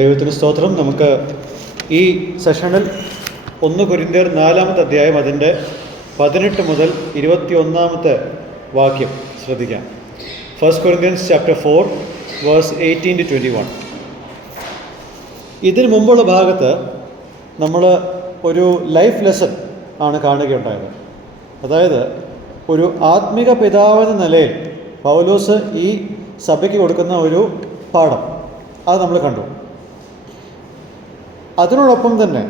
ദൈവത്തിന് സ്തോത്രം. നമുക്ക് ഈ സെഷനിൽ 1 കൊരിന്ത്യർ 4-ാമത്തെ അധ്യായം അതിൻ്റെ 18 മുതൽ 21-ാമത്തെ വാക്യം ശ്രദ്ധിക്കാം. 1 Corinthians chapter 4 verse 18 to 21. ഇതിനു മുമ്പുള്ള ഭാഗത്ത് നമ്മൾ ഒരു ലൈഫ് ലെസൺ ആണ് കാണുകയുണ്ടായത്. അതായത് ഒരു ആത്മിക പിതാവെന്ന നിലയിൽ പൗലോസ് ഈ സഭയ്ക്ക് കൊടുക്കുന്ന ഒരു പാഠം അത് നമ്മൾ കണ്ടു. അതിനോടൊപ്പം തന്നെ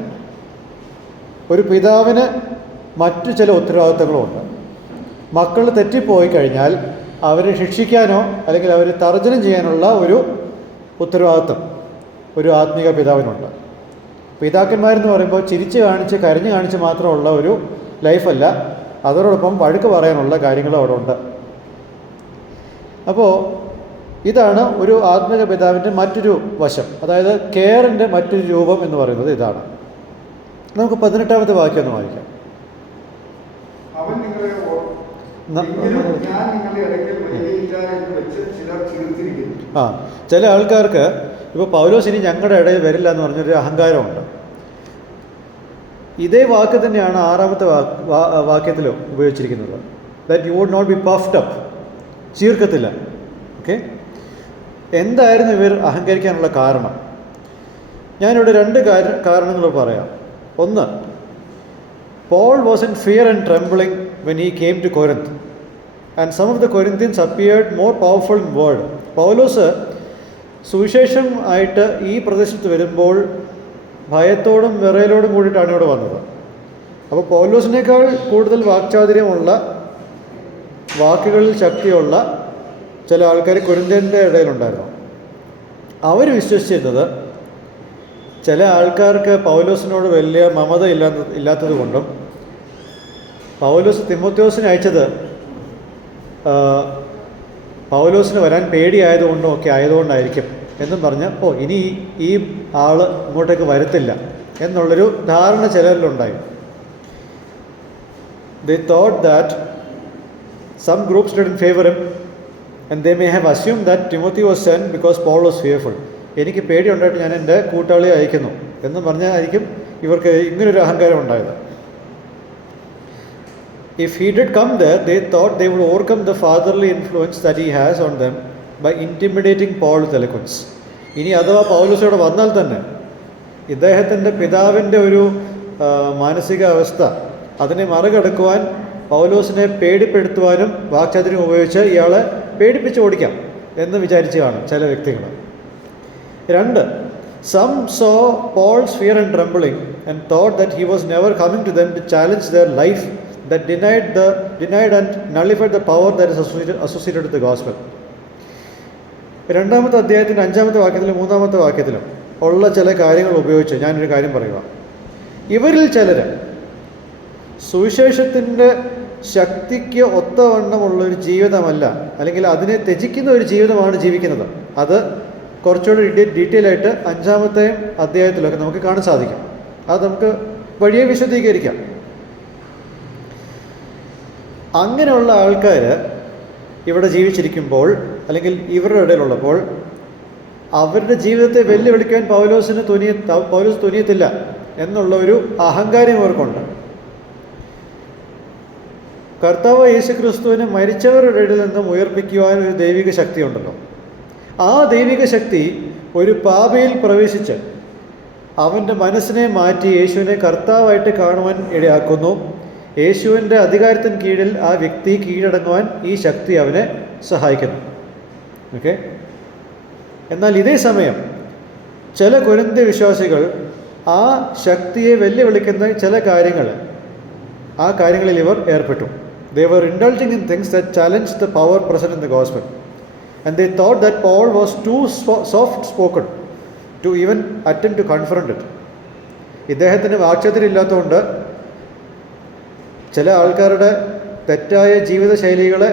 ഒരു പിതാവിന് മറ്റു ചില ഉത്തരവാദിത്തങ്ങളുമുണ്ട്. മക്കൾ തെറ്റിപ്പോയി കഴിഞ്ഞാൽ അവരെ ശിക്ഷിക്കാനോ അല്ലെങ്കിൽ അവരെ തർജ്ജനം ചെയ്യാനുള്ള ഒരു ഉത്തരവാദിത്തം ഒരു ആത്മിക പിതാവിനുണ്ട്. പിതാക്കന്മാരെന്ന് പറയുമ്പോൾ ചിരിച്ച് കാണിച്ച് കരഞ്ഞു കാണിച്ച് മാത്രമുള്ള ഒരു ലൈഫല്ല, അതോടൊപ്പം വഴക്ക് പറയാനുള്ള കാര്യങ്ങളും അവിടെ ഉണ്ട്. അപ്പോൾ ഇതാണ് ഒരു ആത്മിക പിതാവിൻ്റെ മറ്റൊരു വശം, അതായത് കെയറിൻ്റെ മറ്റൊരു രൂപം എന്ന് പറയുന്നത് ഇതാണ്. നമുക്ക് 18-ാമത്തെ വാക്യം ഒന്ന് വായിക്കാം. ചില ആൾക്കാർക്ക് ഇപ്പോൾ പൗലോസ് ഇനി ഞങ്ങളുടെ ഇടയിൽ വരില്ല എന്ന് പറഞ്ഞൊരു അഹങ്കാരമുണ്ട്. ഇതേ വാക്ക് തന്നെയാണ് 6-ാമത്തെ വാക്യത്തിലും ഉപയോഗിച്ചിരിക്കുന്നത്. That you would not be puffed up, ചീർക്കത്തില്ല. ഓക്കെ, എന്തായിരുന്നു ഇവർ അഹങ്കരിക്കാനുള്ള കാരണം? ഞാനിവിടെ 2 കാരണങ്ങൾ പറയാം. ഒന്ന്, Paul was in fear and trembling when he came to Corinth, and some of the Corinthians appeared more powerful in word. പൗലോസ് സുവിശേഷം ആയിട്ട് ഈ പ്രദേശത്ത് വരുമ്പോൾ ഭയത്തോടും വിറയലോടും കൂടിയിട്ടാണ് ഇവിടെ വന്നത്. അപ്പോൾ പൗലോസിനേക്കാൾ കൂടുതൽ വാക്ചാതുര്യമുള്ള, വാക്കുകളിൽ ശക്തിയുള്ള ചില ആൾക്കാർ കൊരിന്ത്യൻ്റെ ഇടയിലുണ്ടായിരുന്നു. അവർ വിശ്വസിച്ചിരുന്നത് ചില ആൾക്കാർക്ക് പൗലോസിനോട് വലിയ മമത ഇല്ലാത്തത് കൊണ്ടും പൗലോസ് തിമോത്തിയോസിനെ അയച്ചത് പൗലോസിന് വരാൻ പേടിയായതുകൊണ്ടും ഒക്കെ ആയതുകൊണ്ടായിരിക്കും എന്നും പറഞ്ഞ് ഇനി ഈ ആൾ ഇങ്ങോട്ടേക്ക് വരത്തില്ല എന്നുള്ളൊരു ധാരണ ചിലരിലുണ്ടായി. They thought that some groups didn't favor him and they may have assumed that Timothy was sent because Paul was fearful. എനിക്ക് പേടിയുണ്ടായിട്ട് ഞാൻ എൻ്റെ കൂട്ടാളിയെ അയക്കുന്നു എന്നും പറഞ്ഞായിരിക്കും ഇവർക്ക് ഇങ്ങനൊരു അഹങ്കാരം ഉണ്ടായത്. If he did come there, they thought they would overcome the fatherly influence that he has on them by intimidating Paul with eloquence. ഇനി അഥവാ പൗലോസോടെ വന്നാൽ തന്നെ ഇദ്ദേഹത്തിൻ്റെ പിതാവിൻ്റെ ഒരു മാനസിക അവസ്ഥ അതിനെ മറികടക്കുവാൻ പൗലോസിനെ പേടിപ്പെടുത്തുവാനും വാക്ചാതുര്യം ഉപയോഗിച്ച് ഇയാളെ പേടിപ്പിച്ച് ഓടിക്കാം എന്ന് വിചാരിച്ച് കാണും ചില വ്യക്തികൾ. 2, some saw Paul's fear and trembling and thought that he was never coming to them to challenge their life that denied and nullified the power that is associated with the gospel. 2-ാമത്തെ അധ്യായത്തിൻ്റെ 5-ാമത്തെ വാക്യത്തിലും 3-ാമത്തെ വാക്യത്തിലും ഉള്ള ചില കാര്യങ്ങൾ ഉപയോഗിച്ച് ഞാനൊരു കാര്യം പറയുക. ഇവരിൽ ചിലർ സുവിശേഷത്തിൻ്റെ ശക്തിക്ക് ഒത്തവണ്ണമുള്ളൊരു ജീവിതമല്ല, അല്ലെങ്കിൽ അതിനെ ത്യജിക്കുന്ന ഒരു ജീവിതമാണ് ജീവിക്കുന്നത്. അത് കുറച്ചുകൂടി ഡീറ്റെയിൽ ആയിട്ട് 5-ാമത്തെ അധ്യായത്തിലൊക്കെ നമുക്ക് കാണാൻ സാധിക്കും. അത് നമുക്ക് വഴിയെ വിശദീകരിക്കാം. അങ്ങനെയുള്ള ആൾക്കാർ ഇവിടെ ജീവിച്ചിരിക്കുമ്പോൾ അല്ലെങ്കിൽ ഇവരുടെ ഇടയിലുള്ളപ്പോൾ അവരുടെ ജീവിതത്തെ വെല്ലുവിളിക്കാൻ പൗലോസ് തുനിയത്തില്ല എന്നുള്ള ഒരു അഹങ്കാരം ഇവർക്കുണ്ട്. കർത്താവ് യേശുക്രിസ്തുവിനെ മരിച്ചവരുടെ ഇടയിൽ നിന്നും ഉയർപ്പിക്കുവാൻ ഒരു ദൈവിക ശക്തി ഉണ്ടല്ലോ. ആ ദൈവിക ശക്തി ഒരു പാപിയിൽ പ്രവേശിച്ച് അവൻ്റെ മനസ്സിനെ മാറ്റി യേശുവിനെ കർത്താവായിട്ട് കാണുവാൻ ഇടയാക്കുന്നു. യേശുവിൻ്റെ അധികാരത്തിന് കീഴിൽ ആ വ്യക്തി കീഴടങ്ങുവാൻ ഈ ശക്തി അവനെ സഹായിക്കുന്നു. ഓക്കെ, എന്നാൽ ഇതേ സമയം ചില കൊരിന്ത്യ വിശ്വാസികൾ ആ ശക്തിയെ വെല്ലുവിളിക്കുന്ന ചില ആ കാര്യങ്ങളിൽ ഇവർ ഏർപ്പെട്ടു. They were indulging in things that challenged the power present in the gospel. And they thought that Paul was too soft-spoken to even attempt to confront it. ഇദ്ദേഹത്തിന് വാക്ചാതുര്യമില്ലാത്തതുകൊണ്ട് ചില ആൾക്കാരുടെ തെറ്റായ ജീവിതശൈലികളെ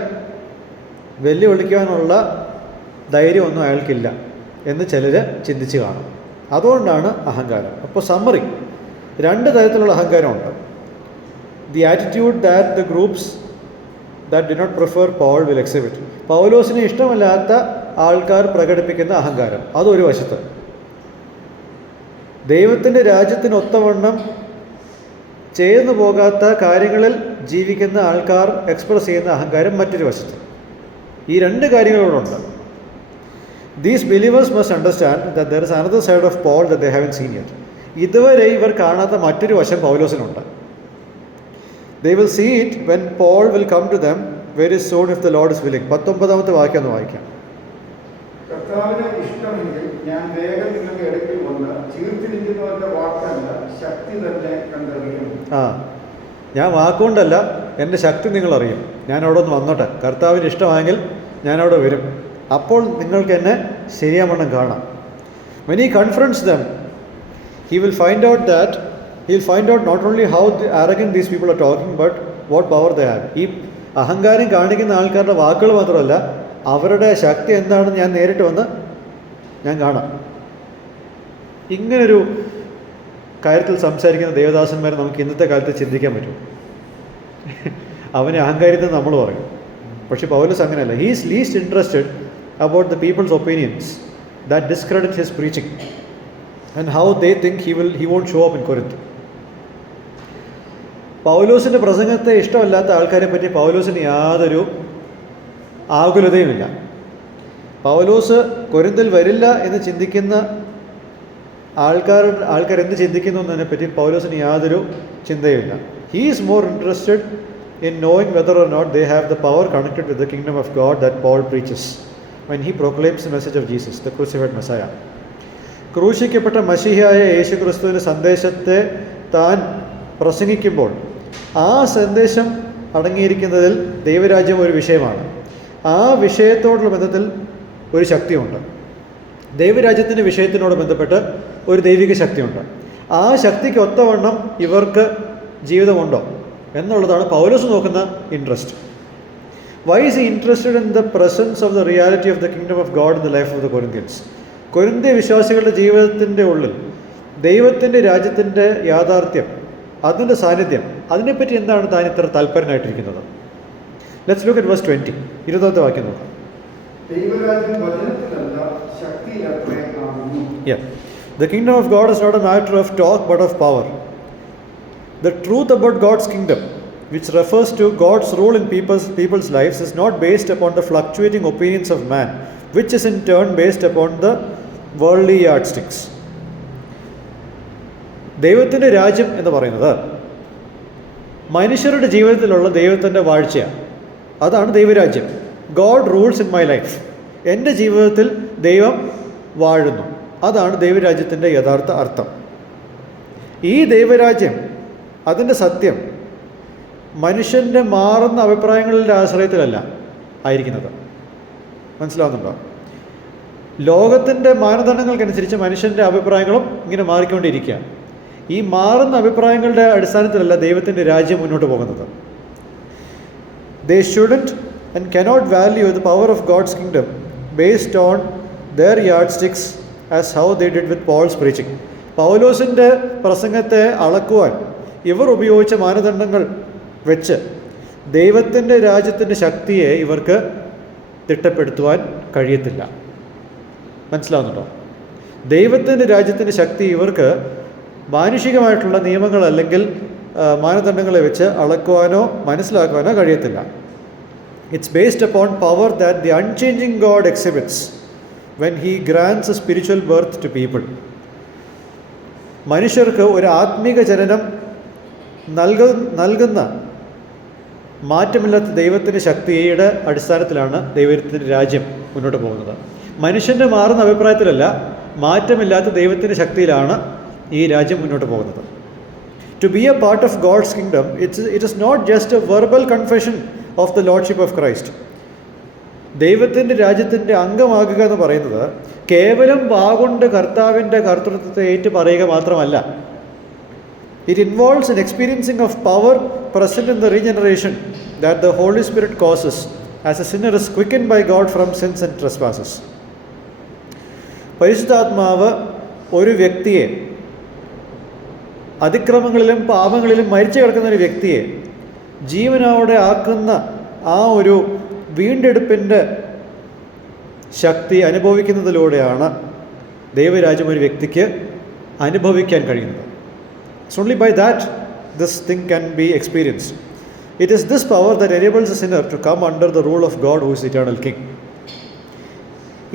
വെല്ലുവിളിക്കുവാനുള്ള ധൈര്യമൊന്നും അയാൾക്കില്ല എന്ന് ചിലർ ചിന്തിച്ച് കാണും. അതുകൊണ്ടാണ് അഹങ്കാരം. അപ്പോൾ സമ്മറി, 2 തരത്തിലുള്ള അഹങ്കാരമുണ്ട്. The attitude that the groups that did not prefer Paul will exhibit. പൗലോസിന് ഇഷ്ടമല്ലാത്ത ആൾക്കാർ പ്രകടിപ്പിക്കുന്ന അഹങ്കാരം, അതൊരു വശത്ത്. ദൈവത്തിൻ്റെ രാജ്യത്തിനൊത്തവണ്ണം ചേർന്നു പോകാത്ത കാര്യങ്ങളിൽ ജീവിക്കുന്ന ആൾക്കാർ എക്സ്പ്രസ് ചെയ്യുന്ന അഹങ്കാരം മറ്റൊരു വശത്ത്. ഈ രണ്ട് കാര്യങ്ങളോടുണ്ട്. These believers must understand that there is another side of Paul that they haven't seen yet. ഇതുവരെ ഇവർ കാണാത്ത മറ്റൊരു വശം പൗലോസിനുണ്ട്. They will see it when Paul will come to them very soon if the Lord is willing. 19ാമത്തെ വാക്യം ഒന്ന് വായിക്കാം. കർത്താവിന് ഇഷ്ടമെങ്കിൽ ഞാൻ വേഗം നിങ്ങൾക്ക് ഇടയ്ക്ക് വന്ന് ചീർത്തിരിക്കുന്നവരുടെ വാക്കല്ല ശക്തി തന്നെ കണ്ടറിയും. ഞാൻ വാക്കുകൊണ്ടല്ല, എൻ്റെ ശക്തി നിങ്ങളറിയും. ഞാൻ അവിടെ ഒന്ന് വന്നോട്ടെ. കർത്താവിന് ഇഷ്ടമായെങ്കിൽ ഞാൻ അവിടെ വരും. അപ്പോൾ നിങ്ങൾക്ക് എന്നെ ശരിയാവണ്ണം കാണാം. When he confronts them, he will find out not only how arrogant these people are talking, but what power they have. ഈ അഹങ്കാരം കാണിക്കുന്ന ആൾക്കാരുടെ വാക്കുകൾ മാത്രമല്ല, അവരുടെ ശക്തി എന്താണെന്ന് ഞാൻ നേരിട്ട് വന്ന് ഞാൻ കാണാം. ഇങ്ങനൊരു കാര്യത്തിൽ സംസാരിക്കുന്ന ദേവദാസന്മാരെ നമുക്ക് ഇന്നത്തെ കാലത്ത് ചിന്തിക്കാൻ പറ്റും. അവനെ അഹങ്കാരിത്തെ നമ്മൾ പറയും. പക്ഷെ പൗലോസ് അങ്ങനെയല്ല. He is least interested about the people's opinions that discredit his preaching and how they think he won't show up in Corinth. പൗലോസിൻ്റെ പ്രസംഗത്തെ ഇഷ്ടമല്ലാത്ത ആൾക്കാരെ പറ്റി പൗലോസിന് യാതൊരു ആകുലതയുമില്ല. പൗലോസ് കൊരിന്തിൽ വരില്ല എന്ന് ചിന്തിക്കുന്ന ആൾക്കാർ എന്ത് ചിന്തിക്കുന്നു എന്നതിനെപ്പറ്റി പൗലോസിന് യാതൊരു ചിന്തയുമില്ല. He is more interested in knowing whether or not they have the power connected with the kingdom of God that Paul preaches when he proclaims the message of Jesus, the crucified Messiah. ക്രൂശിക്കപ്പെട്ട മശീഹയായ യേശു ക്രിസ്തുവിൻ്റെ സന്ദേശത്തെ താൻ പ്രസംഗിക്കുമ്പോൾ ആ സന്ദേശം അടങ്ങിയിരിക്കുന്നതിൽ ദൈവരാജ്യം ഒരു വിഷയമാണ്. ആ വിഷയത്തോടുള്ള ബന്ധത്തിൽ ഒരു ശക്തിയുണ്ട്. ദൈവരാജ്യത്തിൻ്റെ വിഷയത്തിനോട് ബന്ധപ്പെട്ട് ഒരു ദൈവിക ശക്തിയുണ്ട്. ആ ശക്തിക്ക് ഒത്തവണ്ണം ഇവർക്ക് ജീവിതമുണ്ടോ എന്നുള്ളതാണ് പൗലോസ് നോക്കുന്ന interest. Why is he interested in the presence of the reality of the kingdom of God in the life of the Corinthians? കൊരിന്ത്യ വിശ്വാസികളുടെ ജീവിതത്തിൻ്റെ ഉള്ളിൽ ദൈവത്തിൻ്റെ രാജ്യത്തിൻ്റെ യാഥാർത്ഥ്യം, അതിൻ്റെ സാന്നിധ്യം, അതിനെപ്പറ്റി എന്താണ് താൻ ഇത്ര താല്പര്യനായിട്ടിരിക്കുന്നത്? Let's look at verse 20. 20ാമത്തെ വാക്യം നോക്കാം. Yeah. The kingdom of God is not a matter of talk but of power. The truth about God's kingdom, which refers to God's rule in people's lives, is not based upon the fluctuating opinions of man, which is in turn based upon the worldly yardsticks. ദൈവത്തിൻ്റെ രാജ്യം എന്ന് പറയുന്നത് മനുഷ്യരുടെ ജീവിതത്തിലുള്ള ദൈവത്തിൻ്റെ വാഴ്ചയാണ്. അതാണ് ദൈവരാജ്യം. God rules in my life. എൻ്റെ ജീവിതത്തിൽ ദൈവം വാഴുന്നു. അതാണ് ദൈവരാജ്യത്തിൻ്റെ യഥാർത്ഥ അർത്ഥം. ഈ ദൈവരാജ്യം, അതിൻ്റെ സത്യം മനുഷ്യൻ്റെ മാറുന്ന അഭിപ്രായങ്ങളുടെ ആശ്രയത്തിലല്ല ആയിരിക്കുന്നത്. മനസ്സിലാവുന്നുണ്ടോ? ലോകത്തിൻ്റെ മാനദണ്ഡങ്ങൾക്കനുസരിച്ച് മനുഷ്യൻ്റെ അഭിപ്രായങ്ങളും ഇങ്ങനെ മാറിക്കൊണ്ടിരിക്കുക. ഈ മാറുന്ന അഭിപ്രായങ്ങളുടെ അടിസ്ഥാനത്തിലല്ല ദൈവത്തിൻ്റെ രാജ്യം മുന്നോട്ട് പോകുന്നത്. They shouldn't and cannot value the power of God's kingdom based on their yardsticks as how they did with Paul's preaching. പൗലോസിൻ്റെ പ്രസംഗത്തെ അളക്കുവാൻ ഇവർ ഉപയോഗിച്ച മാനദണ്ഡങ്ങൾ വെച്ച് ദൈവത്തിൻ്റെ രാജ്യത്തിൻ്റെ ശക്തിയെ ഇവർക്ക് തിട്ടപ്പെടുത്തുവാൻ കഴിയത്തില്ല. മനസ്സിലാവുന്നുണ്ടോ? ദൈവത്തിൻ്റെ രാജ്യത്തിൻ്റെ ശക്തി ഇവർക്ക് മാനുഷികമായിട്ടുള്ള നിയമങ്ങൾ അല്ലെങ്കിൽ മാനദണ്ഡങ്ങളെ വെച്ച് അളക്കുവാനോ മനസ്സിലാക്കുവാനോ കഴിയത്തില്ല. It's based upon power that the unchanging God exhibits when he grants a spiritual birth to people. മനുഷ്യർക്ക് ഒരു ആത്മീക ജനനം നൽകുന്ന മാറ്റമില്ലാത്ത ദൈവത്തിൻ്റെ ശക്തിയുടെ അടിസ്ഥാനത്തിലാണ് ദൈവത്തിൻ്റെ രാജ്യം മുന്നോട്ട് പോകുന്നത്. മനുഷ്യൻ്റെ മാറുന്ന അഭിപ്രായത്തിലല്ല, മാറ്റമില്ലാത്ത ദൈവത്തിൻ്റെ ശക്തിയിലാണ് ഈ രാജ്യം മുന്നോട്ട് പോകുന്നത്. To be a part of God's kingdom, it is not just a verbal confession of the Lordship of Christ. ദൈവത്തിൻ്റെ രാജ്യത്തിൻ്റെ അംഗമാകുക എന്ന് പറയുന്നത് കേവലം വാഗൊണ്ട് കർത്താവിൻ്റെ കർത്തൃത്വത്തെ ഏറ്റു പറയുക മാത്രമല്ല. It involves an experiencing of power present in the regeneration that the Holy Spirit causes as a sinner is quickened by God from sins and trespasses. പരിശുദ്ധാത്മാവ് ഒരു വ്യക്തിയെ, അതിക്രമങ്ങളിലും പാപങ്ങളിലും മരിച്ചു കിടക്കുന്ന ഒരു വ്യക്തിയെ ജീവനോടെ ആക്കുന്ന ആ ഒരു വീണ്ടെടുപ്പിൻ്റെ ശക്തി അനുഭവിക്കുന്നതിലൂടെയാണ് ദൈവരാജ്യം ഒരു വ്യക്തിക്ക് അനുഭവിക്കാൻ കഴിയുന്നത്. It's only by that this thing can be experienced. It is this power that enables a sinner to come under the rule of God who is eternal king.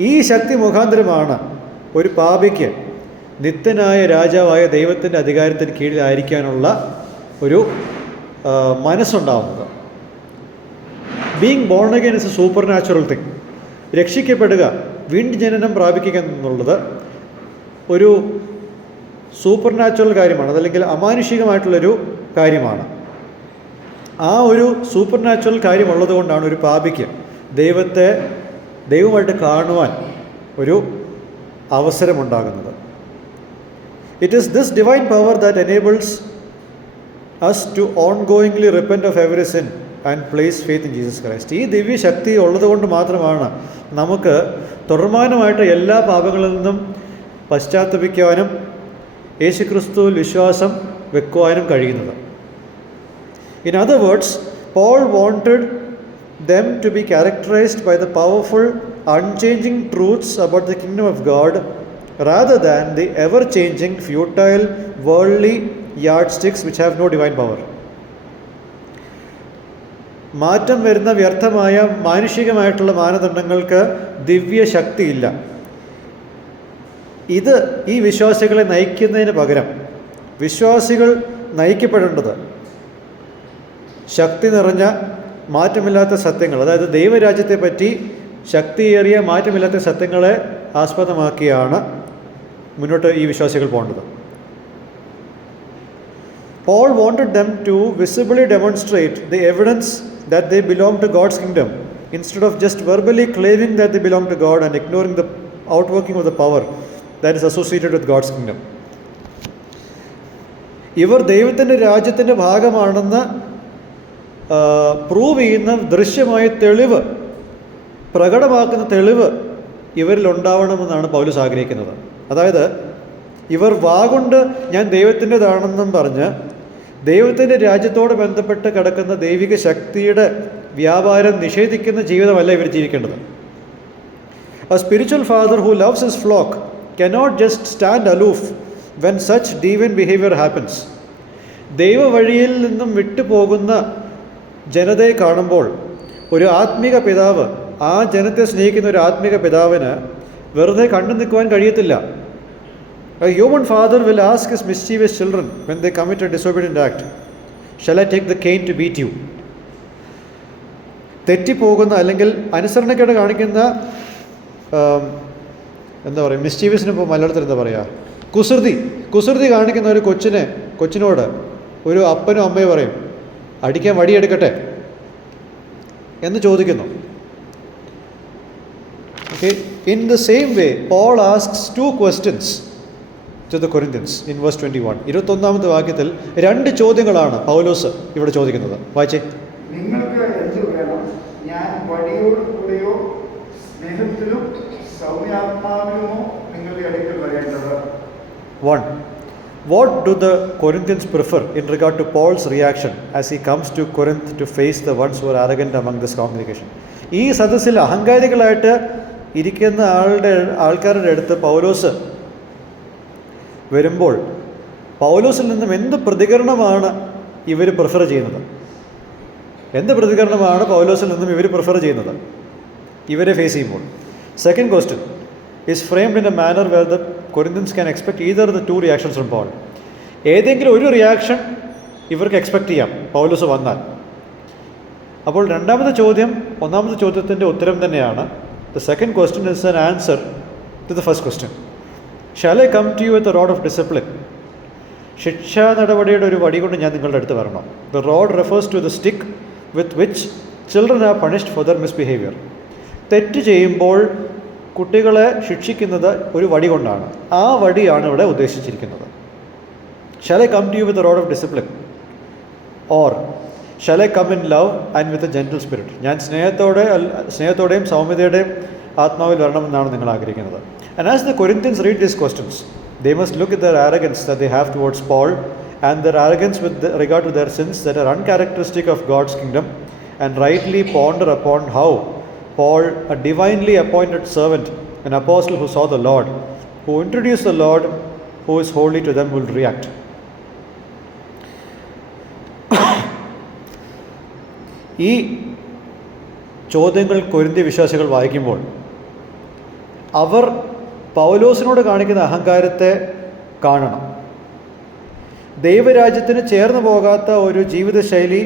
ഈ ശക്തി മുഖാന്തരമാണ് ഒരു പാപിക്ക് നിത്യനായ രാജാവായ ദൈവത്തിൻ്റെ അധികാരത്തിന് കീഴിലായിരിക്കാനുള്ള ഒരു മനസ്സുണ്ടാവുന്നത്. Being born again is a super natural thing. രക്ഷിക്കപ്പെടുക, വീണ്ടും ജനനം പ്രാപിക്കുക എന്നുള്ളത് ഒരു സൂപ്പർ നാച്ചുറൽ കാര്യമാണ്, അതല്ലെങ്കിൽ അമാനുഷികമായിട്ടുള്ളൊരു കാര്യമാണ്. ആ ഒരു സൂപ്പർ നാച്ചുറൽ കാര്യമുള്ളത് കൊണ്ടാണ് ഒരു പാപിക്ക് ദൈവമായിട്ട് കാണുവാൻ ഒരു അവസരമുണ്ടാകുന്നത്. It is this divine power that enables us to ongoingly repent of every sin and place faith in Jesus Christ. ഈ ദിവ്യ ശക്തി ഉള്ളത് കൊണ്ട് മാത്രമാണ് നമുക്ക് തുടർമാനമായിട്ട് എല്ലാ പാപങ്ങളിൽ നിന്നും പശ്ചാത്തപിക്കുവാനും യേശുക്രിസ്തുവിൽ വിശ്വാസം വെക്കുവാനും കഴിയുന്നത്. In other words, Paul wanted them to be characterized by the powerful, unchanging truths about the kingdom of God rather than the ever-changing, futile, worldly yardsticks which have no divine power. മാറ്റം വരുന്ന വ്യർത്ഥമായ മാനുഷികമായിട്ടുള്ള മാനദണ്ഡങ്ങൾക്ക് ദിവ്യ ശക്തിയില്ല. ഈ വിശ്വാസികളെ നയിക്കുന്നതിന് പകരം വിശ്വാസികൾ നയിക്കപ്പെടേണ്ടത് ശക്തി നിറഞ്ഞ മാറ്റമില്ലാത്ത സത്യങ്ങൾ, അതായത് ദൈവരാജ്യത്തെ പറ്റി ശക്തിയേറിയ മാറ്റമില്ലാത്ത സത്യങ്ങളെ ആസ്പദമാക്കിയാണ് മുന്നോട്ട് ഈ വിശ്വാസികൾ പോകേണ്ടത്. Paul wanted them to visibly demonstrate the evidence that they belong to God's kingdom instead of just verbally claiming that they belong to God and ignoring the outworking of the power that is associated with God's kingdom. ഇവർ ദൈവത്തിൻ്റെ രാജ്യത്തിൻ്റെ ഭാഗമാണെന്ന് prove ചെയ്യുന്ന ദൃശ്യമായ തെളിവ്, പ്രകടമാക്കുന്ന തെളിവ് ഇവരിൽ ഉണ്ടാവണമെന്നാണ് പൗലോസ് ആഗ്രഹിക്കുന്നത്. അതായത് ഇവർ വാഗൊണ്ട് ഞാൻ ദൈവത്തിൻ്റെതാണെന്നും പറഞ്ഞ് ദൈവത്തിൻ്റെ രാജ്യത്തോട് ബന്ധപ്പെട്ട് കിടക്കുന്ന ദൈവിക ശക്തിയുടെ വ്യാപാരം നിഷേധിക്കുന്ന ജീവിതമല്ല ഇവർ ജീവിക്കേണ്ടത്. A spiritual father who loves his flock cannot just stand aloof when such deviant behavior happens. ദൈവ വഴിയിൽ നിന്നും വിട്ടുപോകുന്ന ജനതയെ കാണുമ്പോൾ ഒരു ആത്മീക പിതാവ്, ആ ജനത്തെ സ്നേഹിക്കുന്ന ഒരു ആത്മീക പിതാവിന് വെറുതെ കണ്ടു നിൽക്കുവാൻ കഴിയത്തില്ല. A human father will ask his mischievous children when they commit a disobedient act, "Shall I take the cane to beat you?" തെറ്റിപ്പോകുന്ന അല്ലെങ്കിൽ അനുസരണക്കേട് കാണിക്കുന്ന എന്താ പറയുക, മിസ്റ്റീവിയസിന് ഇപ്പോൾ മലയാളത്തിൽ എന്താ പറയുക, കുസൃതി കാണിക്കുന്ന ഒരു കൊച്ചിനോട് ഒരു അപ്പനും അമ്മയും പറയും, അടിക്കാൻ വടിയെടുക്കട്ടെ എന്ന് ചോദിക്കുന്നു. Okay, in the same way Paul asks two questions to the Corinthians in verse 21. 21ാമത്തെ വാക്യത്തിൽ രണ്ട് ചോദ്യങ്ങളാണ് പൗലോസ് ഇവിടെ ചോദിക്കുന്നത്. വായിച്ചേ. നിങ്ങൾക്ക് എന്ത് വേണം? ഞാൻ വടിയോട് കൂടെയോ സ്നേഹത്തിലും സൗമ്യാത്മാവിലുമോ നിങ്ങളുടെ അടുക്കൽ വരേണ്ടത്? 1. What do the Corinthians prefer in regard to Paul's reaction as he comes to Corinth to face the ones who are arrogant among this congregation? ഈ സദസ്സിൽ അഹങ്കാരികളായിട്ട് ഇരിക്കുന്ന ആൾക്കാരുടെ അടുത്ത് പൗലോസ് വരുമ്പോൾ പൗലോസിൽ നിന്നും എന്ത് പ്രതികരണമാണ് ഇവർ പ്രിഫർ ചെയ്യുന്നത്? പൗലോസിൽ നിന്നും ഇവർ പ്രിഫർ ചെയ്യുന്നത് ഇവരെ ഫേസ് ചെയ്യുമ്പോൾ? Second question is framed in a manner where the Corinthians can expect either the two reactions from Paul. ഏതെങ്കിലും ഒരു റിയാക്ഷൻ ഇവർക്ക് എക്സ്പെക്റ്റ് ചെയ്യാം പൗലോസ് വന്നാൽ. അപ്പോൾ രണ്ടാമത്തെ ചോദ്യം ഒന്നാമത്തെ ചോദ്യത്തിൻ്റെ ഉത്തരം തന്നെയാണ്. The second question is an answer to the first question. Shall I come to you with a rod of discipline? ശിക്ഷാ നടപടിയുടെ ഒരു വടി കൊണ്ട് ഞാൻ നിങ്ങളുടെ അടുത്ത് വരണം. The rod refers to the stick with which children are punished for their misbehavior. തെറ്റ് ചെയ്യുമ്പോൾ കുട്ടികളെ ശിക്ഷിക്കുന്നത് ഒരു വടി കൊണ്ടാണ്. ആ വടിയാണ് ഇവിടെ ഉദ്ദേശിച്ചിരിക്കുന്നത്. Shall I come to you with a rod of discipline? Or shall I come in love and with a gentle spirit? ഞാൻ സ്നേഹത്തോടെയും സൗമ്യതയുടെയും ആത്മാവിൽ വരണമെന്നാണ് നിങ്ങൾ ആഗ്രഹിക്കുന്നത്. And as the Corinthians read these questions, they must look at their arrogance that they have towards Paul and their arrogance with regard to their sins that are uncharacteristic of God's kingdom, and rightly ponder upon how Paul, a divinely appointed servant, an apostle who saw the Lord, who introduced the Lord who is holy to them will react. ഈ ചോദ്യങ്ങൾ കൊരിന്ത്യ വിശ്വാസികൾ വായിക്കുമ്പോൾ അവർ പൗലോസിനോട് കാണിക്കുന്ന അഹങ്കാരത്തെ കാണണം. ദൈവരാജ്യത്തിന് ചേർന്ന് പോകാത്ത ഒരു ജീവിതശൈലി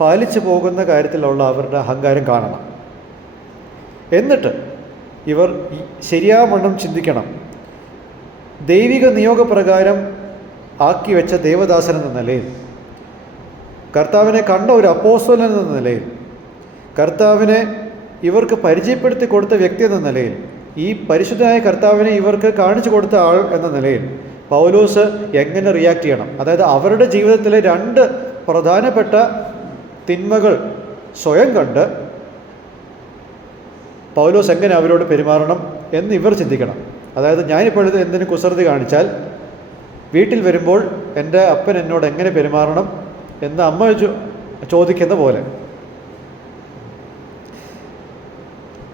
പാലിച്ചു പോകുന്ന കാര്യത്തിലുള്ള അവരുടെ അഹങ്കാരം കാണണം. എന്നിട്ട് ഇവർ ശരിയാവണ്ണം ചിന്തിക്കണം. ദൈവിക നിയോഗപ്രകാരം ആക്കി വെച്ച ദേവദാസൻ എന്ന നിലയിൽ, കർത്താവിനെ കണ്ട ഒരു അപ്പോസ്തലൻ എന്ന നിലയിൽ, കർത്താവിനെ ഇവർക്ക് പരിചയപ്പെടുത്തി കൊടുത്ത വ്യക്തി എന്ന നിലയിൽ, ഈ പരിശുദ്ധനായ കർത്താവിനെ ഇവർക്ക് കാണിച്ചു കൊടുത്ത ആൾ എന്ന നിലയിൽ പൗലോസ് എങ്ങനെ റിയാക്ട് ചെയ്യണം, അതായത് അവരുടെ ജീവിതത്തിലെ രണ്ട് പ്രധാനപ്പെട്ട തിന്മകൾ സ്വയം കണ്ട് പൗലോസ് എങ്ങനെ അവരോട് പെരുമാറണം എന്ന് ഇവർ ചിന്തിക്കണം. അതായത് ഞാനിപ്പോൾ എന്തിനു കുസൃതി കാണിച്ചാൽ വീട്ടിൽ വരുമ്പോൾ എൻ്റെ അപ്പൻ എന്നോട് എങ്ങനെ പെരുമാറണം എന്ന് അമ്മ ചോദിക്കുന്ന പോലെ.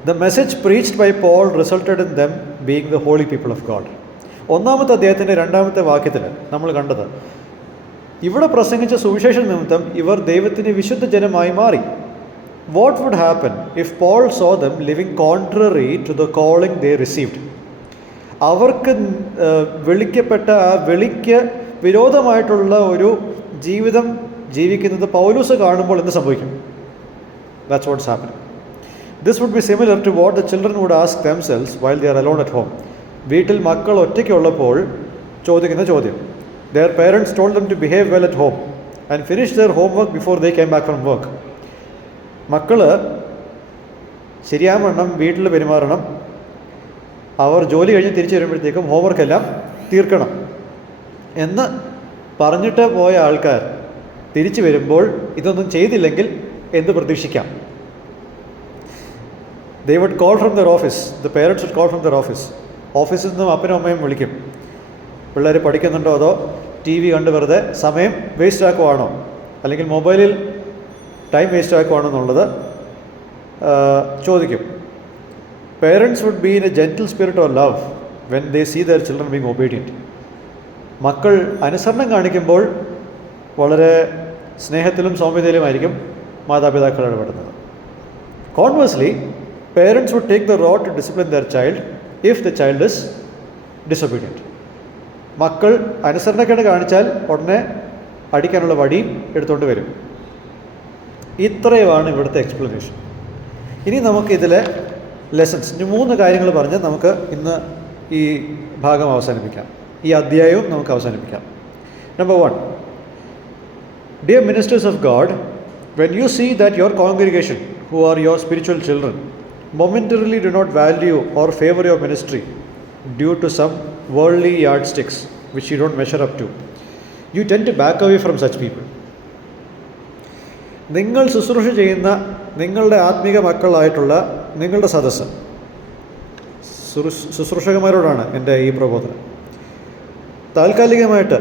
The message preached by Paul resulted in them being the holy people of God. ഒന്നാമത്തെ അധ്യായത്തിൻ്റെ 2-ാമത്തെ വാക്യത്തിൽ നമ്മൾ കണ്ടത്, ഇവിടെ പ്രസംഗിച്ച സുവിശേഷ നിമിത്തം ഇവർ ദൈവത്തിന് വിശുദ്ധ ജനമായി മാറി. What would happen if Paul saw them living contrary to the calling they received? അവർക്ക് വിളിക്കപ്പെട്ട ആ വിളിക്ക് വിരോധമായിട്ടുള്ള ഒരു ജീവിതം ജീവിക്കുന്നത് പൗലോസ് കാണുമ്പോൾ എന്ത് സംഭവിക്കും? That's what's happening. This would be similar to what the children would ask themselves while they are alone at home. വീട്ടിൽ മക്കൾ ഒറ്റയ്ക്കുള്ളപ്പോൾ ചോദിക്കുന്ന ചോദ്യം. Their parents told them to behave well at home and finish their homework before they came back from work. മക്കൾ ശരിയാവണ്ണം വീട്ടിൽ പെരുമാറണം, അവർ ജോലി കഴിഞ്ഞ് തിരിച്ചു വരുമ്പോഴത്തേക്കും ഹോംവർക്കെല്ലാം തീർക്കണം എന്ന് പറഞ്ഞിട്ട് പോയ ആൾക്കാർ തിരിച്ചു വരുമ്പോൾ ഇതൊന്നും ചെയ്തില്ലെങ്കിൽ എന്ത് പ്രതീക്ഷിക്കാം? They would call from their office. The parents would call from their office. ഓഫീസിൽ നിന്നും അപ്പനും അമ്മയും വിളിക്കും. പിള്ളേർ പഠിക്കുന്നുണ്ടോ അതോ ടി വി കണ്ട് വെറുതെ സമയം വേസ്റ്റ് ആക്കുവാണോ അല്ലെങ്കിൽ മൊബൈലിൽ ടൈം വേസ്റ്റ് ആക്കുവാണോ എന്നുള്ളത് ചോദിക്കും. Parents would be in a gentle spirit of love when they see their children being obedient. മക്കൾ അനുസരണം കാണിക്കുമ്പോൾ വളരെ സ്നേഹത്തിലും സൗമ്യതയിലുമായിരിക്കും മാതാപിതാക്കൾ ഇടപെടുന്നത്. Conversely, parents would take the rod to discipline their child if the child is disobedient. മക്കൾ അനുസരണക്കേട് കാണിച്ചാൽ ഉടനെ അടിക്കാനുള്ള വടിയും എടുത്തുകൊണ്ട് വരും. ഇത്രയുമാണ് ഇവിടുത്തെ എക്സ്പ്ലനേഷൻ. ഇനി നമുക്കിതിലെ ലെസൺസ് 3 കാര്യങ്ങൾ പറഞ്ഞ് നമുക്ക് ഇന്ന് ഈ ഭാഗം അവസാനിപ്പിക്കാം, ഈ അധ്യായവും നമുക്ക് അവസാനിപ്പിക്കാം. Number 1, dear ministers of God, when you see that your congregation, who are your spiritual children, momentarily do not value or favor your ministry due to some worldly yardsticks which you don't measure up to, you tend to back away from such people. നിങ്ങൾ ശുശ്രൂഷ ചെയ്യുന്ന നിങ്ങളുടെ ആത്മീക മക്കളായിട്ടുള്ള നിങ്ങളുടെ സദസ്സ് ശുശ്രൂഷകന്മാരോടാണ് എൻ്റെ ഈ പ്രബോധനം. താൽക്കാലികമായിട്ട്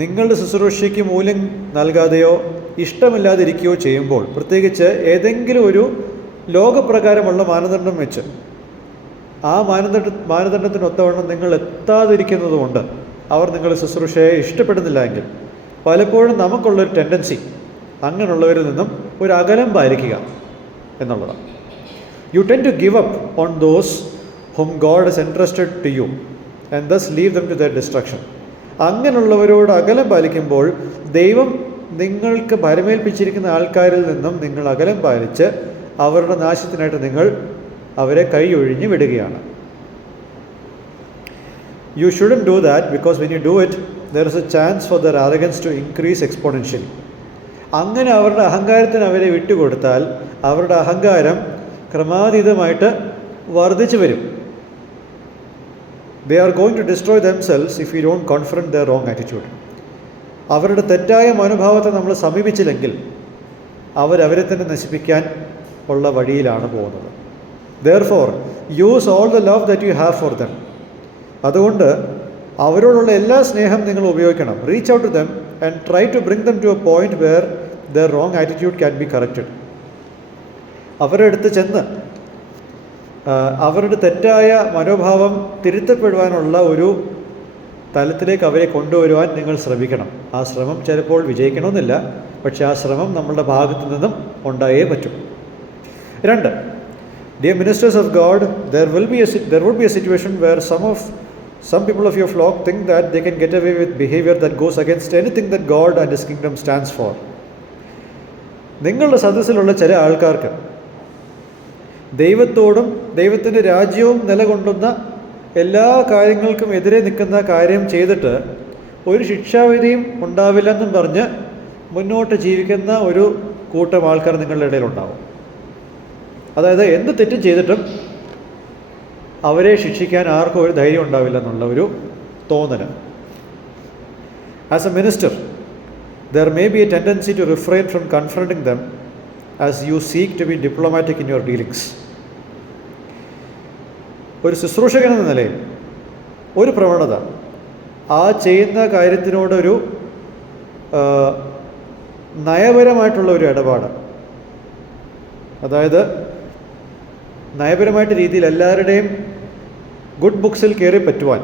നിങ്ങളുടെ ശുശ്രൂഷയ്ക്ക് മൂല്യം നൽകാതെയോ ഇഷ്ടമില്ലാതിരിക്കുകയോ ചെയ്യുമ്പോൾ, പ്രത്യേകിച്ച് ഏതെങ്കിലും ഒരു ലോകപ്രകാരമുള്ള മാനദണ്ഡം വെച്ച് ആ മാനദണ്ഡത്തിനൊത്തവണ്ണം നിങ്ങൾ എത്താതിരിക്കുന്നതുകൊണ്ട് അവർ നിങ്ങളുടെ ശുശ്രൂഷയെ ഇഷ്ടപ്പെടുന്നില്ല എങ്കിൽ പലപ്പോഴും നമുക്കുള്ളൊരു ടെൻഡൻസി അങ്ങനെയുള്ളവരിൽ നിന്നും ഒരു അകലം പാലിക്കുക എന്നുള്ളതാണ്. You tend to give up on those whom God has entrusted to you and thus leave them to their destruction. അങ്ങനെയുള്ളവരോട് അകലം പാലിക്കുമ്പോൾ ദൈവം നിങ്ങൾക്ക് ഭരമേൽപ്പിച്ചിരിക്കുന്ന ആൾക്കാരിൽ നിന്നും നിങ്ങൾ അകലം പാലിച്ച് അവരുടെ നാശത്തിനായിട്ട് നിങ്ങൾ അവരെ കൈയൊഴിഞ്ഞ് വിടുകയാണ്. You shouldn't do that because when you do it, there is a chance for their arrogance to increase exponentially. അങ്ങനെ അവരുടെ അഹങ്കാരത്തിന് അവരെ വിട്ടുകൊടുത്താൽ അവരുടെ അഹങ്കാരം ക്രമാതീതമായിട്ട് വർദ്ധിച്ചു വരും. They are going to destroy themselves if you don't confront their wrong attitude. അവരുടെ തെറ്റായ മനോഭാവത്തെ നമ്മൾ സമീപിച്ചില്ലെങ്കിൽ അവരെ തന്നെ നശിപ്പിക്കാൻ ഉള്ള വഴിയിലാണ് പോകുന്നത്. Therefore, use all the love that you have for them. അതുകൊണ്ട് അവരോടുള്ള എല്ലാ സ്നേഹം നിങ്ങൾ ഉപയോഗിക്കണം. Reach out to them and try to bring them to a point where their wrong attitude can be corrected. അവരുടെ അടുത്ത് ചെന്ന് അവരുടെ തെറ്റായ മനോഭാവം തിരുത്തപ്പെടുവാനുള്ള ഒരു തലത്തിലേക്ക് അവരെ കൊണ്ടുവരുവാൻ നിങ്ങൾ ശ്രമിക്കണം. ആ ശ്രമം ചിലപ്പോൾ വിജയിക്കണമെന്നില്ല, പക്ഷേ ആ ശ്രമം നമ്മളുടെ ഭാഗത്തു നിന്നും ഉണ്ടായേ പറ്റും. 2, dear ministers of God, there would be a situation where some people of your flock think that they can get away with behavior that goes against anything that God and His kingdom stands for. നിങ്ങളുടെ സദസ്സിലുള്ള ചില ആൾക്കാർക്ക് ദൈവത്തോടും ദൈവത്തിൻ്റെ രാജ്യവും നിലകൊണ്ടുന്ന എല്ലാ കാര്യങ്ങൾക്കും എതിരെ നിൽക്കുന്ന കാര്യം ചെയ്തിട്ട് ഒരു ശിക്ഷാവിധിയും ഉണ്ടാവില്ലെന്നും പറഞ്ഞ് മുന്നോട്ട് ജീവിക്കുന്ന ഒരു കൂട്ടം ആൾക്കാർ നിങ്ങളുടെ ഇടയിലുണ്ടാവും. അതായത് എന്ത് തെറ്റും ചെയ്തിട്ടും അവരെ ശിക്ഷിക്കാൻ ആർക്കും ഒരു ധൈര്യം ഉണ്ടാവില്ല എന്നുള്ള ഒരു തോന്നൽ. As A minister, there may be a tendency to refrain from confronting them as you seek to be diplomatic in your dealings. ഒരു ശുശ്രൂഷകൻ എന്ന നിലയിൽ ഒരു പ്രവണത ആ ചെയ്യുന്ന കാര്യത്തിനോടൊരു നയപരമായിട്ടുള്ള ഒരു ഇടപാട്, അതായത് നയപരമായിട്ട് രീതിയിൽ എല്ലാവരുടെയും ഗുഡ് ബുക്സിൽ കയറി പറ്റുവാൻ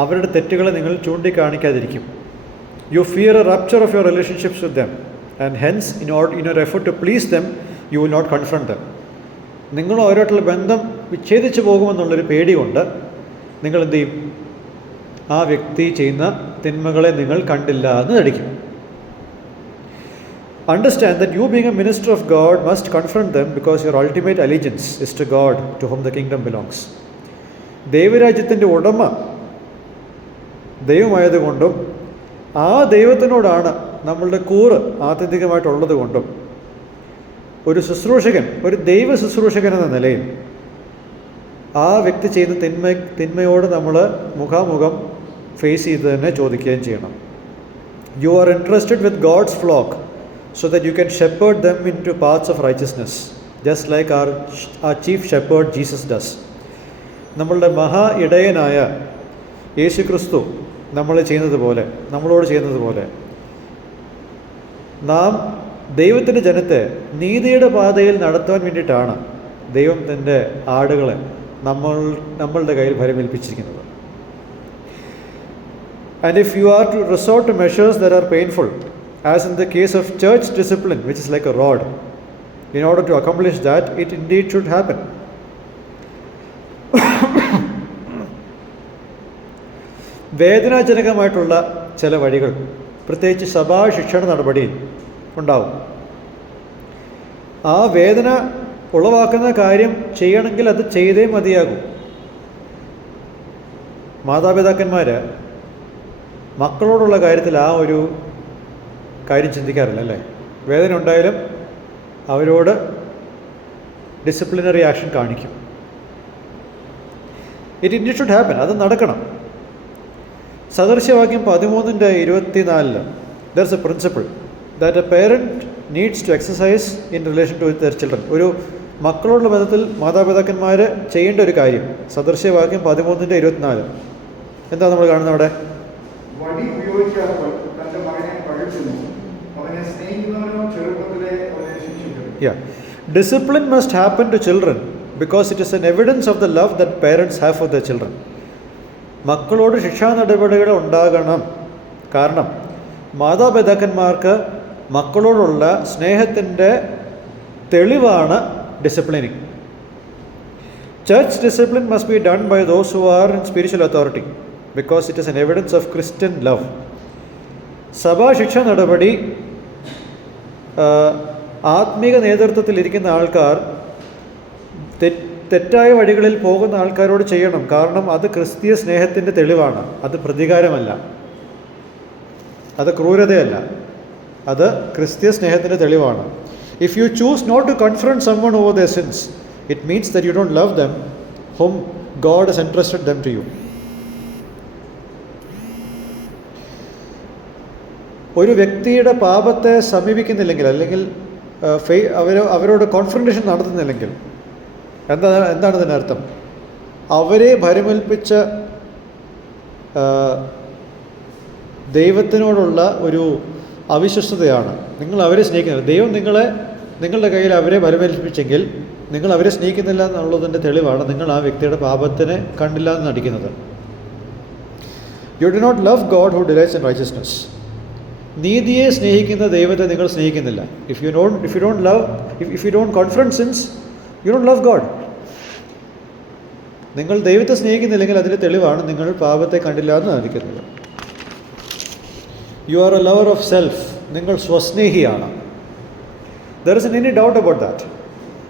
അവരുടെ തെറ്റുകളെ നിങ്ങൾ ചൂണ്ടിക്കാണിക്കാതിരിക്കും. You fear a rupture of your relationships with them and hence in your effort to please them you will not confront them. നിങ്ങൾ അവരുമായിട്ടുള്ള ബന്ധം വിച്ഛേദിച്ചു പോകുമെന്നുള്ളൊരു പേടി കൊണ്ട് നിങ്ങൾ എന്ത് ചെയ്യും? ആ വ്യക്തി ചെയ്യുന്ന തിന്മകളെ നിങ്ങൾ കണ്ടില്ല എന്ന് നടിക്കും. Understand that you, being a minister of God, must confront them because your ultimate allegiance is to God, to whom the kingdom belongs. ദൈവരാജ്യത്തിൻ്റെ ഉടമ ദൈവമായതുകൊണ്ടും ആ ദൈവത്തിനോടാണ് നമ്മളുടെ കൂറ് ആത്യന്തികമായിട്ടുള്ളത് കൊണ്ടും ഒരു ശുശ്രൂഷകൻ, ഒരു ദൈവ ശുശ്രൂഷകൻ എന്ന നിലയിൽ ആ വ്യക്തി ചെയ്യുന്ന തിന്മയോട് നമ്മൾ മുഖാമുഖം ഫേസ് ചെയ്ത് തന്നെ ചോദിക്കുകയും ചെയ്യണം. You are entrusted with God's flock so that you can shepherd them into paths of righteousness, just like our chief shepherd Jesus does. നമ്മളുടെ മഹാ ഇടയനായ യേശു ക്രിസ്തു നമ്മളോട് ചെയ്യുന്നത് പോലെ നാം ദൈവത്തിൻ്റെ ജനത്തെ നീതിയുടെ പാതയിൽ നടത്താൻ വേണ്ടിയിട്ടാണ് ദൈവം തൻ്റെ ആടുകളെ നമ്മളുടെ കയ്യിൽ ഭരമേൽപ്പിച്ചിരിക്കുന്നത്. And if you are to resort to measures that are painful, as in the case of church discipline, which is like a rod, in order to accomplish that, it indeed should happen. വേദനാജനകമായിട്ടുള്ള ചില വഴികൾ പ്രത്യേകിച്ച് സഭാ ശിക്ഷണ നടപടിയിൽ ഉണ്ടാവും. ആ വേദന ഉളവാക്കുന്ന കാര്യം ചെയ്യണമെങ്കിൽ അത് ചെയ്തേ മതിയാകും. മാതാപിതാക്കന്മാർ മക്കളോടുള്ള കാര്യത്തിൽ ആ ഒരു കാര്യം ചിന്തിക്കാറില്ല, അല്ലേ? വേദന ഉണ്ടായാലും അവരോട് ഡിസിപ്ലിനറി ആക്ഷൻ കാണിക്കും. ഇറ്റ് ഷുഡ് ഹാപ്പൻ, അത് നടക്കണം. സദൃശ്യവാക്യം 13:24 there's a principle that a parent needs to exercise in relation to their children. ഒരു മക്കളോടുള്ള ബന്ധത്തിൽ മാതാപിതാക്കന്മാർ ചെയ്യേണ്ട ഒരു കാര്യം. സദൃശ്യവാക്യം 13:24 എന്താ നമ്മൾ കാണുന്നത് അവിടെ? വടി ഉപയോഗിക്കാത്തവൻ തന്റെ മകനെ പഴിക്കുന്നു, അവനെ സ്നേഹിക്കുന്നവനോ ചെറുപ്പത്തിലെ അവനെ ശിക്ഷിക്കുന്നു. Yeah, discipline must happen to children because it is an evidence of the love that parents have for their children. മക്കളോട് ശിക്ഷാ നടപടികൾ ഉണ്ടാകണം. കാരണം മാതാപിതാക്കന്മാർക്ക് മക്കളോടുള്ള സ്നേഹത്തിൻ്റെ തെളിവാണ് disciplining. Church discipline must be done by those who are in spiritual authority because it is an evidence of Christian love. സഭാ ശിക്ഷാ നടപടി ആത്മീക നേതൃത്വത്തിലിരിക്കുന്ന ആൾക്കാർ തെറ്റായ വഴികളിൽ പോകുന്ന ആൾക്കാരോട് ചെയ്യണം. കാരണം അത് ക്രിസ്തീയ സ്നേഹത്തിൻ്റെ തെളിവാണ്. അത് പ്രതികാരമല്ല, അത് ക്രൂരതയല്ല, അത് ക്രിസ്തീയ സ്നേഹത്തിൻ്റെ തെളിവാണ്. If you choose not to confront someone over their sins, it means that you don't love them whom God has entrusted them to you. ഒരു വ്യക്തിയുടെ പാപത്തെ സമീപിക്കുന്നില്ലെങ്കിൽ, അല്ലെങ്കിൽ അവരോട് കോൺഫ്രണ്ടേഷൻ നടത്തുന്നില്ലെങ്കിൽ എന്താണ് ഇതിനർത്ഥം? അവരെ ഭരമേൽപ്പിച്ച ദൈവത്തിനോടുള്ള ഒരു അവിശ്വസ്തതയാണ്. നിങ്ങൾ അവരെ സ്നേഹിക്കുന്നത്. ദൈവം നിങ്ങളെ നിങ്ങളുടെ കയ്യിൽ അവരെ ബലമേൽപ്പിച്ചെങ്കിൽ നിങ്ങൾ അവരെ സ്നേഹിക്കുന്നില്ല എന്നുള്ളതിൻ്റെ തെളിവാണ് നിങ്ങൾ ആ വ്യക്തിയുടെ പാപത്തിനെ കണ്ടില്ല എന്ന് നടിക്കുന്നത്. You do not love God who delights in righteousness. നീതിയെ സ്നേഹിക്കുന്ന ദൈവത്തെ നിങ്ങൾ സ്നേഹിക്കുന്നില്ല. If you don't confront sins, you don't love God. നിങ്ങൾ ദൈവത്തെ സ്നേഹിക്കുന്നില്ലെങ്കിൽ അതിൻ്റെ തെളിവാണ് നിങ്ങൾ പാപത്തെ കണ്ടില്ല എന്ന് നടിക്കുന്നത്. You are a lover of self. നിങ്ങൾ സ്വസ്നേഹിയാണ്. There is any doubt about that.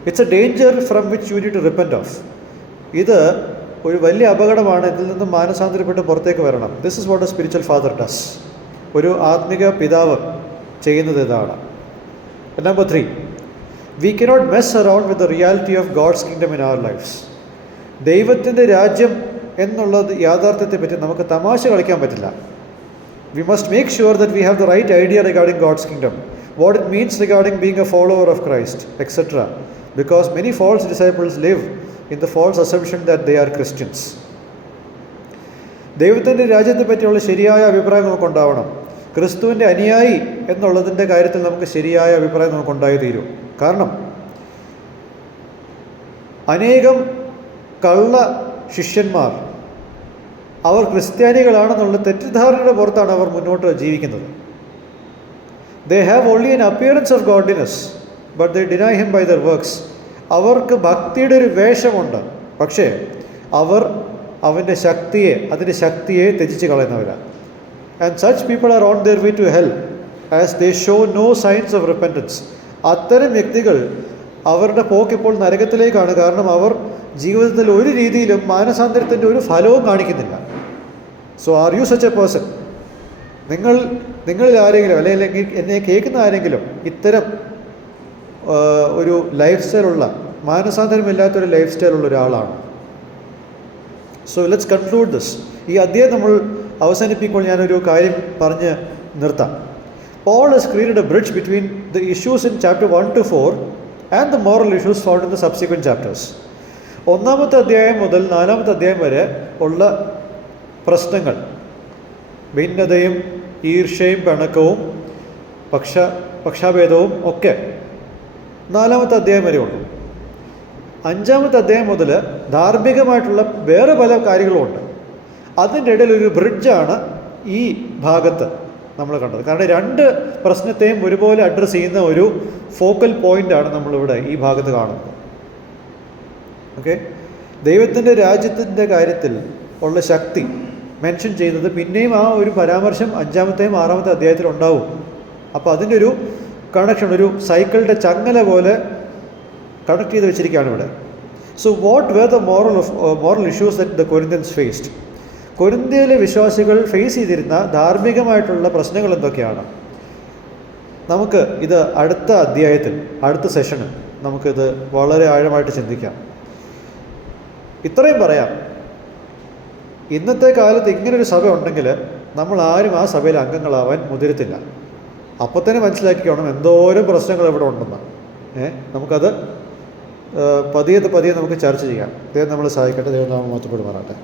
It's a danger from which you need to repent of. ഇത് ഒരു വലിയ അപകടമാണ്. ഇതിൽ നിന്നും മാനസാന്തരപ്പെട്ട് പുറത്തേക്ക് വരണം. This is what a spiritual father does. ഒരു ആത്മിക പിതാവ് ചെയ്യുന്നത് ഇതാണ്. Number 3, we cannot mess around with the reality of God's kingdom in our lives. ദൈവത്തിൻ്റെ രാജ്യം എന്നുള്ളത് യാഥാർത്ഥ്യത്തെപ്പറ്റി നമുക്ക് തമാശ കളിക്കാൻ പറ്റില്ല. We must make sure that we have the right idea regarding God's kingdom, what it means regarding being a follower of Christ, etc. Because many false disciples live in the false assumption that they are Christians. ദൈവത്തിൻ്റെ രാജ്യത്തെ പറ്റിയുള്ള ശരിയായ അഭിപ്രായം നമുക്കുണ്ടാവണം. ക്രിസ്തുവിൻ്റെ അനുയായി എന്നുള്ളതിൻ്റെ കാര്യത്തിൽ നമുക്ക് ശരിയായ അഭിപ്രായം നമുക്കുണ്ടായി തീരും. കാരണം അനേകം കള്ള ശിഷ്യന്മാർ അവർ ക്രിസ്ത്യാനികളാണെന്നുള്ള തെറ്റിദ്ധാരണയുടെ പുറത്താണ് അവർ മുന്നോട്ട് ജീവിക്കുന്നത്. They have only an appearance of godliness, but they deny him by their works. അവർക്ക് ഭക്തിയുടെ ഒരു വേഷമുണ്ട്, പക്ഷേ അവർ അതിൻ്റെ ശക്തിയെ ത്യജിച്ച് കളയുന്നവരാണ്. And such people are on their way to hell as they show no signs of repentance. അത്തരം വ്യക്തികൾ അവരുടെ പോക്കിപ്പോൾ നരകത്തിലേക്കാണ്. കാരണം അവർ ജീവിതത്തിൽ ഒരു രീതിയിലും മാനസാന്തരത്തിൻ്റെ ഒരു ഫലവും കാണിക്കുന്നില്ല. So are you such A person? നിങ്ങളിൽ ആരെങ്കിലും അല്ലെങ്കിൽ എന്നെ കേൾക്കുന്ന ആരെങ്കിലും ഇത്തരം ഒരു ലൈഫ് സ്റ്റൈലുള്ള, മാനസാന്തരമില്ലാത്തൊരു ലൈഫ് സ്റ്റൈലുള്ള ഒരാളാണ്? So let's conclude this. ഈ അധ്യായം നമ്മൾ അവസാനിപ്പിക്കുമ്പോൾ ഞാനൊരു കാര്യം പറഞ്ഞ് നിർത്താം. Paul has created a bridge between the issues in chapter 1 to 4 and the moral issues found in the subsequent chapters. 1-ാമത്തെ അധ്യായം മുതൽ 4-ാമത്തെ അധ്യായം വരെ ഉള്ള പ്രശ്നങ്ങൾ, ഭിന്നതയും ഈർഷ്യയും പിണക്കവും പക്ഷാഭേദവും ഒക്കെ 4-ാമത്തെ അധ്യായം വരെ ഉള്ളൂ. 5-ാമത്തെ അധ്യായം മുതൽ ധാർമ്മികമായിട്ടുള്ള വേറെ പല കാര്യങ്ങളുമുണ്ട്. അതിൻ്റെ ഇടയിൽ ഒരു ബ്രിഡ്ജാണ് ഈ ഭാഗത്ത് നമ്മൾ കണ്ടത്. കാരണം 2 പ്രശ്നത്തെയും ഒരുപോലെ അഡ്രസ്സ് ചെയ്യുന്ന ഒരു ഫോക്കൽ പോയിൻ്റാണ് നമ്മളിവിടെ ഈ ഭാഗത്ത് കാണുന്നത്. ഓക്കെ, ദൈവത്തിൻ്റെ രാജ്യത്തിൻ്റെ കാര്യത്തിൽ ഉള്ള ശക്തി മെൻഷൻ ചെയ്യുന്നത് പിന്നെയും ആ ഒരു പരാമർശം 5-ാമത്തെയും 6-ാമത്തെ അധ്യായത്തിൽ ഉണ്ടാവും. അപ്പോൾ അതിൻ്റെ ഒരു കണക്ഷൻ, ഒരു സൈക്കിളിൻ്റെ ചങ്ങല പോലെ കണക്ട് ചെയ്ത് വെച്ചിരിക്കുകയാണ് ഇവിടെ. So what were the moral issues that the Corinthians faced? കൊരിന്ത്യയിലെ വിശ്വാസികൾ ഫേസ് ചെയ്തിരുന്ന ധാർമ്മികമായിട്ടുള്ള പ്രശ്നങ്ങൾ എന്തൊക്കെയാണ്? നമുക്ക് ഇത് അടുത്ത അധ്യായത്തിൽ, അടുത്ത സെഷന് നമുക്കിത് വളരെ ആഴമായിട്ട് ചിന്തിക്കാം. ഇത്രയും പറയാം, ഇന്നത്തെ കാലത്ത് ഇങ്ങനൊരു സഭ ഉണ്ടെങ്കിൽ നമ്മൾ ആരും ആ സഭയിൽ അംഗങ്ങളാവാൻ മുതിരത്തില്ല. അപ്പോൾ തന്നെ മനസ്സിലാക്കിക്കോണം എന്തോരം പ്രശ്നങ്ങൾ ഇവിടെ ഉണ്ടെന്ന്. നമുക്കത് പതിയെ നമുക്ക് ചർച്ച ചെയ്യാം. ദൈവം നമ്മളെ സഹായിക്കട്ടെ. ദൈവം നാമം മഹത്വപ്പെടുമാറാകട്ടെ.